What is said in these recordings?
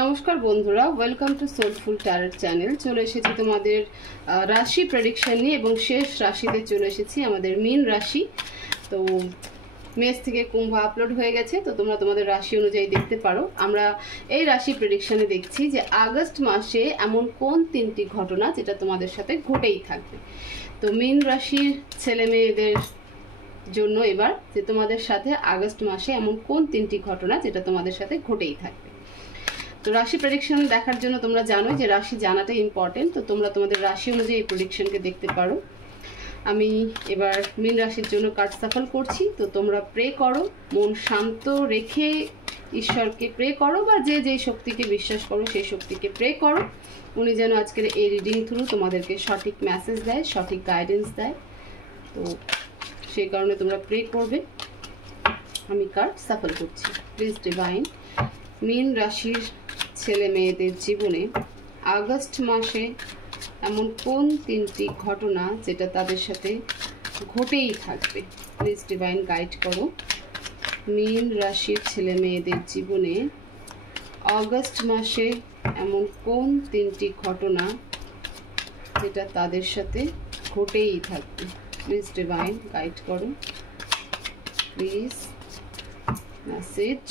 নমস্কার বন্ধুরা, welcome to soulful tarot channel. চলে এসেছি তোমাদের রাশি প্রেডিকশন নিয়ে এবং শেষ রাশিতে চলে এসেছি, আমাদের মীন রাশি। তো মেষ থেকে কুম্ভ আপলোড হয়ে গেছে, তো তোমরা তোমাদের রাশি অনুযায়ী দেখতে পারো। আমরা এই রাশি প্রেডিকশনে দেখছি যে আগস্ট মাসে এমন কোন তিনটি ঘটনা যেটা তোমাদের সাথে ঘটেই থাকবে। তো মীন রাশির ছেলে মেয়েদের জন্য এবার যে তোমাদের সাথে আগস্ট মাসে এমন কোন তিনটি ঘটনা যেটা তোমাদের সাথে ঘটেই থাকবে। তো রাশি প্রেডিকশন দেখার জন্য তোমরা জানো যে রাশি জানাটা ইম্পর্টেন্ট, তো তোমরা তোমাদের রাশি অনুযায়ী এই প্রেডিকশনকে দেখতে পারো। আমি এবার মীন রাশির জন্য কার্ড সাফল করছি, তো তোমরা প্রে করো, মন শান্ত রেখে ঈশ্বরকে প্রে করো, বা যে যেই শক্তিকে বিশ্বাস করো সেই শক্তিকে প্রে করো। উনি যেন আজকের এই রিডিং থ্রু তোমাদেরকে সঠিক মেসেজ দেয়, সঠিক গাইডেন্স দেয়। তো সেই কারণে তোমরা প্রে করবে। আমি কার্ড সাফল করছি। প্লিজ ডিভাইন, মীন রাশির ছেলে মেয়েদের জীবনে আগস্ট মাসে এমন কোন তিনটি ঘটনা যেটা তাদের সাথে ঘটেই থাকবে। প্লিজ ডিভাইন গাইড করো। মীন রাশির ছেলে মেয়েদের জীবনে আগস্ট মাসে এমন কোন তিনটি ঘটনা যেটা তাদের সাথে ঘটেই থাকবে। প্লিজ ডিভাইন গাইড করো। Please message.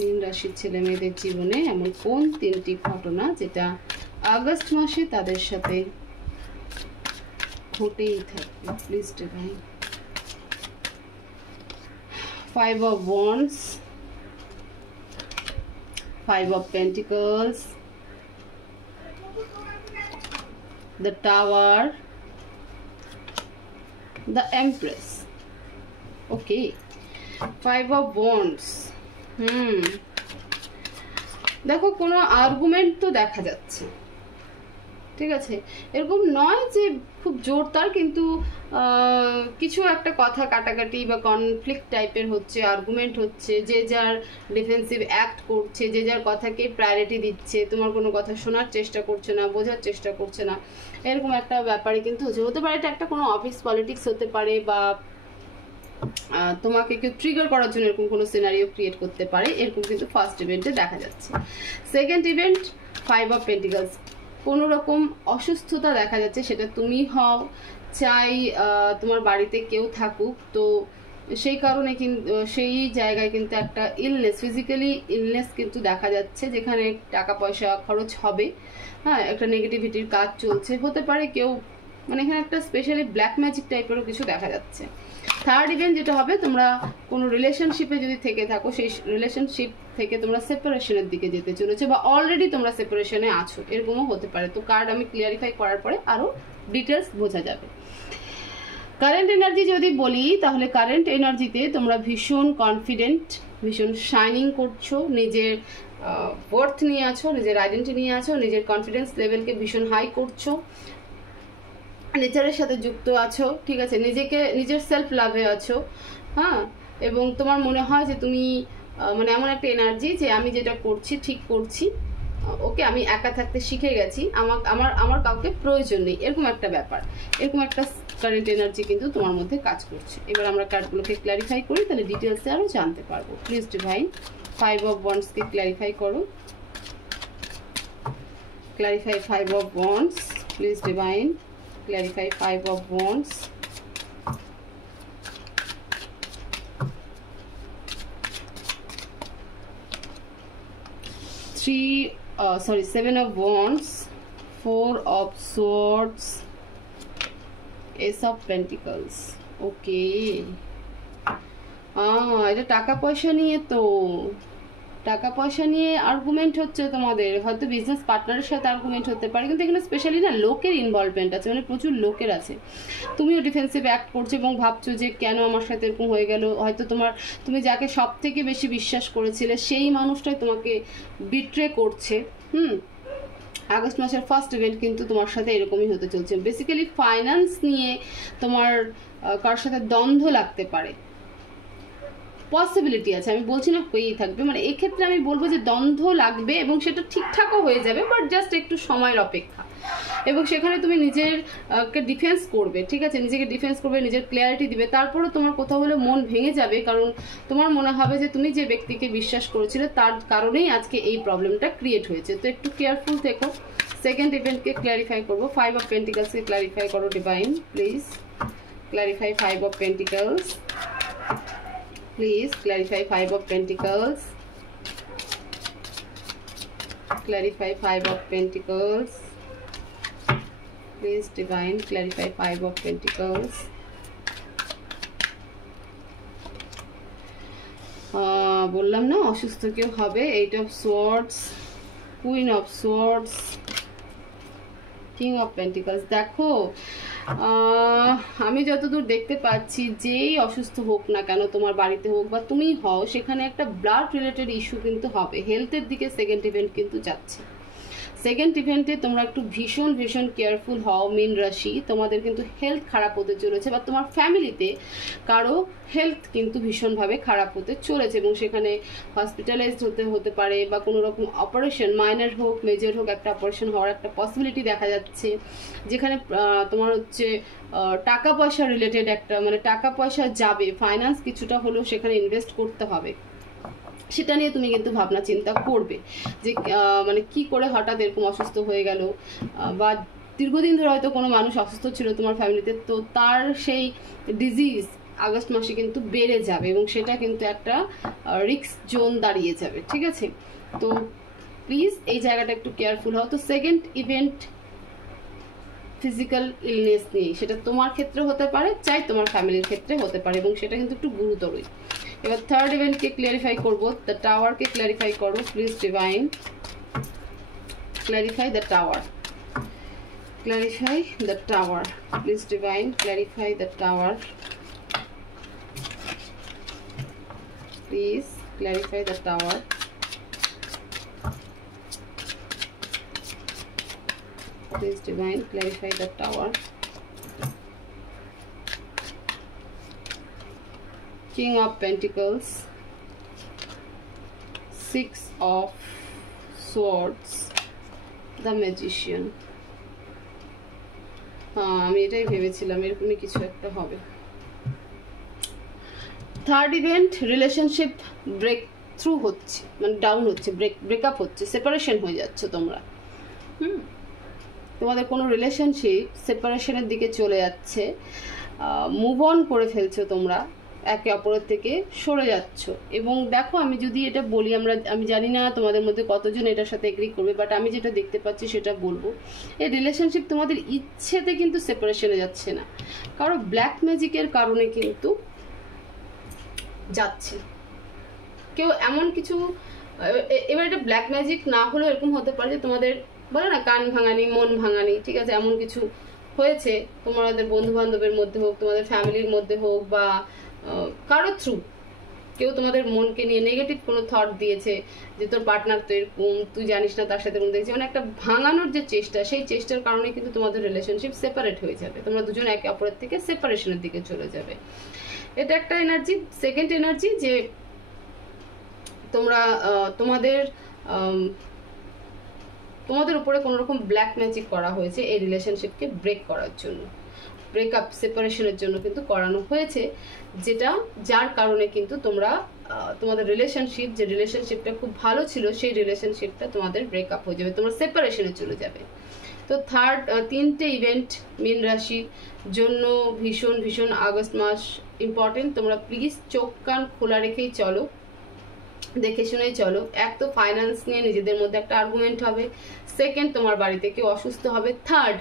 মীন রাশির ছেলে মেয়েদের জীবনে এমন কোন তিনটি ঘটনা যেটা আগস্ট মাসে তাদের সাথে ঘটেই থাকবে। Please divine. 5 of Wands, 5 of Pentacles, the Tower, the Empress. Okay, 5 of Wands. দেখো, কোনো আর্গুমেন্ট তো দেখা যাচ্ছে, ঠিক আছে? এরকম নয় যে খুব জোরদার, কিন্তু কিছু একটা কথা কাটাকাটি বা কনফ্লিক্ট টাইপের হচ্ছে, আর্গুমেন্ট হচ্ছে, যে যার ডিফেন্সিভ অ্যাক্ট করছে, যে যার কথাকে প্রায়োরিটি দিচ্ছে, তোমার কোনো কথা শোনার চেষ্টা করছে না, বোঝার চেষ্টা করছে না, এরকম একটা ব্যাপারে কিন্তু হতে পারে। এটা একটা কোনো অফিস পলিটিক্স হতে পারে, বা তোমাকে কেউ ট্রিগার করার জন্য এরকম কোনো সিনারিও ক্রিয়েট করতে পারে। এরকম কিন্তু ফার্স্ট ইভেন্টে দেখা যাচ্ছে। সেকেন্ড ইভেন্ট 5 অফ পেন্টিকলস, কোনো রকম অসুস্থতা দেখা যাচ্ছে, সেটা তুমি হও, চাই তোমার বাড়িতে কেউ থাকুক। তো সেই কারণে কিন্তু সেই জায়গায় কিন্তু একটা ইলনেস, ফিজিক্যালি ইলনেস কিন্তু দেখা যাচ্ছে, যেখানে টাকা পয়সা খরচ হবে। হ্যাঁ, একটা নেগেটিভিটির কাজ চলছে, হতে পারে কেউ, মানে এখানে একটা স্পেশালি ব্ল্যাক ম্যাজিক টাইপেরও কিছু দেখা যাচ্ছে। থার্ড ইভেন্ট যেটা হবে, তোমরা কোনো রিলেশনশিপে যদি থেকে থাকো, সেই রিলেশনশিপ থেকে তোমরা সেপারেশনের দিকে যেতে চলেছো, বা অলরেডি তোমরা সেপারেশনে আছো, এরকমও হতে পারে। তো কার্ড আমি ক্লিয়ারিফাই করার পরে আরো ডিটেলস বোঝা যাবে। কারেন্ট এনার্জি যদি বলি, তাহলে কারেন্ট এনার্জিতে তোমরা ভীষণ কনফিডেন্ট, ভীষণ শাইনিং করছো, নিজের ওয়ার্থ নিয়ে আছো, নিজের আইডেন্টিটি নিয়ে আছো, নিজের কনফিডেন্স লেভেলকে ভীষণ হাই করছো, নেচারের সাথে যুক্ত আছো, ঠিক আছে? নিজের সেলফ লাভে আছো। হ্যাঁ, এবং তোমার মনে হয় যে তুমি মানে এমন একটা এনার্জি যে আমি যেটা করছি ঠিক করছি, ওকে, আমি একা থাকতে শিখে গেছি, আমার কাউকে প্রয়োজন নেই, এরকম একটা ব্যাপার, এরকম একটা কারেন্ট এনার্জি কিন্তু তোমার মধ্যে কাজ করছে। এবার আমরা কার্ডগুলোকে ক্ল্যারিফাই করি, তাহলে ডিটেলসে আরও জানতে পারবো। প্লিজ ডিভাইন 5 অফ ওয়ান্ডসকে ক্ল্যারিফাই করো। Clarify 5 of wands. Please divine clarify 5 of Wands. 7 of Wands, 4 of Swords, Ace of Pentacles. Okay, এটা টাকা পয়সা নিয়ে, তো টাকা পয়সা নিয়ে আর্গুমেন্ট হচ্ছে তোমাদের, হয়তো বিজনেস পার্টনারের সাথে আর্গুমেন্ট হতে পারে, কিন্তু এখানে স্পেশালি না লোকের ইনভলভমেন্ট আছে, মানে প্রচুর লোকের আছে। তুমিও ডিফেন্সিভ অ্যাক্ট করছো এবং ভাবছো যে কেন আমার সাথে এরকম হয়ে গেল। হয়তো তুমি যাকে সব থেকে বেশি বিশ্বাস করেছিলে সেই মানুষটাই তোমাকে বিট্রে করছে। আগস্ট মাসের ফার্স্ট ইভেন্ট কিন্তু তোমার সাথে এরকমই হতে চলছে। বেসিক্যালি ফাইন্যান্স নিয়ে তোমার কার সাথে দ্বন্দ্ব লাগতে পারে, পসিবিলিটি আছে, আমি বলছি না হয়েই থাকবে, মানে এক্ষেত্রে আমি বলবো যে দ্বন্দ্ব লাগবে এবং সেটা ঠিকঠাকও হয়ে যাবে, বাট জাস্ট একটু সময়ের অপেক্ষা। এবং সেখানে তুমি নিজের কে ডিফেন্স করবে, ঠিক আছে, নিজেকে ডিফেন্স করবে, নিজের ক্লিয়ারিটি দিবে, তারপরে তোমার কোথাও হলে মন ভেঙে যাবে, কারণ তোমার মনে হবে যে তুমি যে ব্যক্তিকে বিশ্বাস করেছিলে তার কারণেই আজকে এই প্রবলেমটা ক্রিয়েট হয়েছে। তো একটু কেয়ারফুল থেকো। সেকেন্ড ইভেন্টকে ক্ল্যারিফাই করবো, 5 অফ পেন্টিকলসকে ক্ল্যারিফাই করো divine, please clarify 5 of pentacles, please clarify 5 of pentacles, clarify 5 of pentacles, please divine clarify 5 of pentacles. বললাম না অসুস্থ কেউ হবে। 8 of swords, queen of swords, king of pentacles। দেখো আমি যতদূর দেখতে পাচ্ছি, যেই অসুস্থ হোক না কেন, তোমার বাড়িতে হোক বা তুমি হও, সেখানে একটা ব্লাড রিলেটেড ইস্যু কিন্তু হবে। হেলথের দিকে সেকেন্ড ইভেন্ট কিন্তু যাচ্ছে। সেকেন্ড ইভেন্টে তোমরা একটু ভীষণ ভীষণ কেয়ারফুল হও মীন রাশি, তোমাদের কিন্তু হেলথ খারাপ হতে চলেছে, বা তোমার ফ্যামিলিতে কারো হেলথ কিন্তু ভীষণভাবে খারাপ হতে চলেছে, এবং সেখানে হসপিটালাইজড হতে পারে, বা কোনো রকম অপারেশন, মাইনর হোক মেজর হোক, একটা অপারেশন হওয়ার একটা পসিবিলিটি দেখা যাচ্ছে, যেখানে তোমার হচ্ছে টাকা পয়সা রিলেটেড একটা, মানে টাকা পয়সা যাবে, ফাইন্যান্স কিছুটা হলেও সেখানে ইনভেস্ট করতে হবে, সেটা নিয়ে তুমি কিন্তু ভাবনা চিন্তা করবে যে মানে কি করে হঠাৎ এরকম অসুস্থ হয়ে গেল, বা দীর্ঘদিন ধরে হয়তো কোনো মানুষ অসুস্থ ছিল তোমার ফ্যামিলিতে, তো তার সেই ডিজিজ আগস্ট মাসে কিন্তু বেড়ে যাবে, এবং সেটা কিন্তু একটা রিস্ক জোন দাঁড়িয়ে যাবে, ঠিক আছে। তো প্লিজ এই জায়গাটা একটু কেয়ারফুল হও। তো সেকেন্ড ইভেন্ট ফিজিক্যাল ইলনেস নিয়ে, সেটা তোমার ক্ষেত্রে হতে পারে, চাই তোমার ফ্যামিলির ক্ষেত্রে হতে পারে, এবং সেটা কিন্তু একটু গুরুতরই। এবার থার্ড ইভেন্টকে ক্লিয়ারিফাই করবো, দ্য টাওয়ারকে ক্লিয়ারিফাই করো please divine, clarify the tower, clarify the tower, please divine clarify the tower, please clarify the tower, please divine clarify the tower, king of pentacles, 6 of swords, the magician। হ্যাঁ আমি এটাই ভেবেছিলাম এরকমই কিছু একটা হবে। Third event relationship breakthrough হচ্ছে, মানে ডাউন হচ্ছে, ব্রেকআপ হচ্ছে, সেপারেশন হয়ে যাচ্ছে তোমরা, তোমাদের কোনো রিলেশনশিপ সেপারেশনের দিকে চলে যাচ্ছে, মুভ অন করে ফেলছো তোমরা, একে অপরের থেকে সরে যাচ্ছ। এবং দেখো আমি যদি এটা বলি, আমি জানি না তোমাদের মধ্যে কতজন এটার সাথে এগ্রি করবে, বাট আমি যেটা দেখতে পাচ্ছি সেটা বলবো, এই রিলেশনশিপ তোমাদের ইচ্ছেতে কিন্তু সেপারেশনে যাচ্ছে না, কারণ ব্ল্যাক ম্যাজিকের কারণে কিন্তু যাচ্ছে। কেউ এমন কিছু, এবার এটা ব্ল্যাক ম্যাজিক না হলেও এরকম হতে পারে যে তোমাদের বলে না কান ভাঙানি মন ভাঙানি, ঠিক আছে, এমন কিছু হয়েছে তোমাদের বন্ধু বান্ধবের মধ্যে হোক, তোমাদের ফ্যামিলির মধ্যে হোক, বা কারো থ্রু কেউ তোমাদের মনকে নিয়ে নেগেটিভ কোনো থট দিয়েছে যে তোর পার্টনার তো এরকম, তুই জানিস না তার সাথে কোনো দেখছি, মানে একটা ভাঙানোর যে চেষ্টা, সেই চেষ্টার কারণে কিন্তু তোমাদের রিলেশনশিপ সেপারেট হয়ে যাবে, তোমরা দুজন একে অপরের থেকে সেপারেশনের দিকে চলে যাবে। এটা একটা এনার্জি। সেকেন্ড এনার্জি যে তোমরা তোমাদের উপরে কোনো রকম ব্ল্যাক ম্যাজিক করা হয়েছে এই রিলেশনশিপকে ব্রেক করার জন্য, ব্রেকআপ সেপারেশনের জন্য কিন্তু করানো হয়েছে, যার কারণে কিন্তু তোমাদের রিলেশনশিপ, যে রিলেশনশিপটা খুব ভালো ছিল, সেই রিলেশনশিপটা তোমাদের ব্রেকআপ হয়ে যাবে, তোমরা সেপারেশনে চলে যাবে। তো তিনটে ইভেন্ট মীন রাশির জন্য ভীষণ ভীষণ আগস্ট মাস ইম্পর্টেন্ট। তোমরা প্লিজ চোখ কান খোলা রেখেই চলো, দেখে শুনেই চলো। এক তো ফাইন্যান্স নিয়ে নিজেদের মধ্যে একটা আর্গুমেন্ট হবে, সেকেন্ড তোমার বাড়িতে কেউ অসুস্থ হবে, থার্ড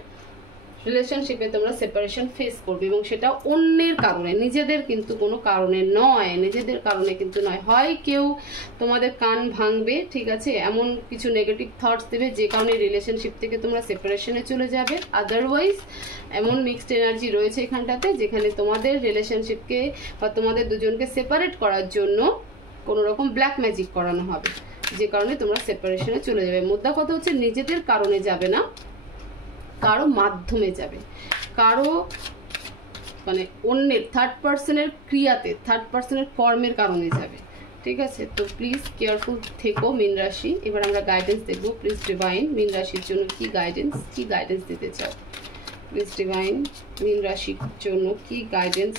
রিলেশনশিপে তোমরা সেপারেশন ফেস করবে, এবং সেটা অন্যের কারণে, নিজেদের কিন্তু কোনো কারণে নয়, নিজেদের কারণে কিন্তু নয়। হয় কেউ তোমাদের কান ভাঙবে, ঠিক আছে, এমন কিছু নেগেটিভ থটস দেবে যে কারণে রিলেশনশিপ থেকে তোমরা সেপারেশনে চলে যাবে, আদারওয়াইজ এমন মিক্সড এনার্জি রয়েছে এখানটাতে যেখানে তোমাদের রিলেশনশিপকে বা তোমাদের দুজনকে সেপারেট করার জন্য কোনো রকম ব্ল্যাক ম্যাজিক করানো হবে, যে কারণে তোমরা সেপারেশনে চলে যাবে। মোদ্দা কথা হচ্ছে নিজেদের কারণে যাবে না, কারো মাধ্যমে যাবে, কারো মানে অন্যের থার্ড পার্সনের ক্রিয়াতে, থার্ড পার্সনের কর্মের কারণে যাবে, ঠিক আছে? তো প্লিজ কেয়ারফুল থেকো মীন রাশি। এবার আমরা গাইডেন্স দেখবো। প্লিজ ডিভাইন মীন রাশির জন্য কি গাইডেন্স দিতে চাও? প্লিজ ডিভাইন মীন রাশির জন্য কি গাইডেন্স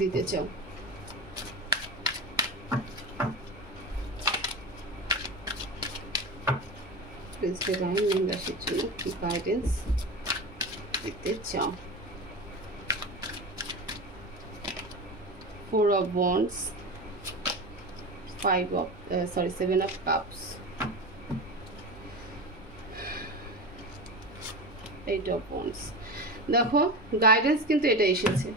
দিতে চাও? প্লিজ ডিভাইন মীন রাশির জন্য কি গাইডেন্স দিতে চাও? 4 of Wands, 7 of Cups, 8 of Wands। দেখো গাইডেন্স কিন্তু এটা এসেছে,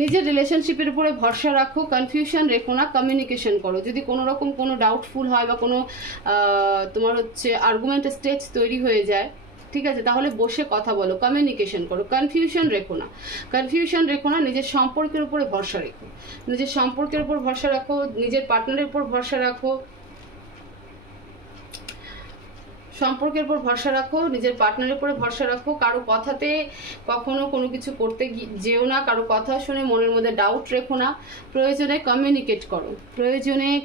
নিজের রিলেশনশিপের উপরে ভরসা রাখো, কনফিউশন রেখো না, কমিউনিকেশন করো। যদি কোনো রকম কোনো ডাউটফুল হয় বা কোনো তোমার হচ্ছে আর্গুমেন্ট স্টেজ তৈরি হয়ে যায়, ঠিক আছে, তাহলে বসে কথা বলো, কমিউনিকেশন করো, কনফিউশন রেখো না, নিজের সম্পর্কের উপরে ভরসা রেখো, নিজের সম্পর্কের উপর ভরসা রাখো, নিজের পার্টনারের উপর ভরসা রাখো, সম্পর্কের উপর ভরসা রাখো, নিজের পার্টনারের উপরে ভরসা রাখো। কারো কথাতে কখনো কোনো কিছু করতে যেও না, কারো কথা শুনে মনের মধ্যে ডাউট রেখো না। প্রয়োজনে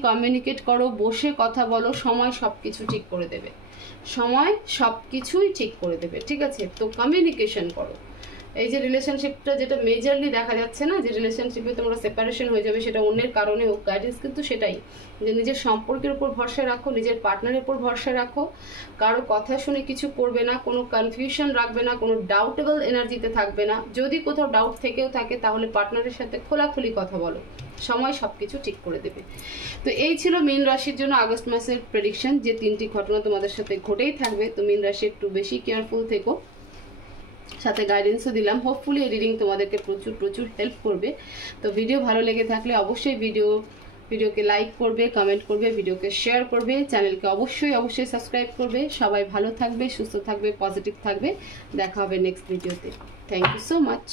কমিউনিকেট করো, বসে কথা বলো। সময় সব কিছু ঠিক করে দেবে, সময় সব কিছুই ঠিক করে দেবে, ঠিক আছে? তো কমিউনিকেশন করো। এই যে রিলেশনশিপটা যেটা মেজরলি দেখা যাচ্ছে না, যে রিলেশনশিপে তোমরা সেপারেশন হয়ে যাবে, সেটা অন্যের কারণে হোক, গাইডেন্স কিন্তু সেটাই, যে নিজের সম্পর্কের উপর ভরসা রাখো, নিজের পার্টনারের উপর ভরসা রাখো, কারো কথা শুনে কিছু করবে না, কোনো কনফিউশন রাখবে না, কোনো ডাউটেবল এনার্জিতে থাকবে না। যদি কোথাও ডাউট থেকেও থাকে তাহলে পার্টনারের সাথে খোলাখুলি কথা বলো, সময় সব কিছু ঠিক করে দেবে। তো এই ছিল মীন রাশির জন্য আগস্ট মাসের প্রেডিকশন, যে 3টি ঘটনা তোমাদের সাথে ঘটেই থাকবে। তো মীন রাশি একটু বেশি কেয়ারফুল থেকো, সাথে গাইডেন্সও দিলাম। হোপফুলি এই রিডিং তোমাদেরকে প্রচুর হেল্প করবে। তো ভিডিও ভালো লেগে থাকলে অবশ্যই ভিডিওকে লাইক করবে, কমেন্ট করবে, ভিডিওকে শেয়ার করবে, চ্যানেলকে অবশ্যই সাবস্ক্রাইব করবে। সবাই ভালো থাকবে, সুস্থ থাকবে, পজিটিভ থাকবে। দেখা হবে নেক্সট ভিডিওতে। Thank you so much.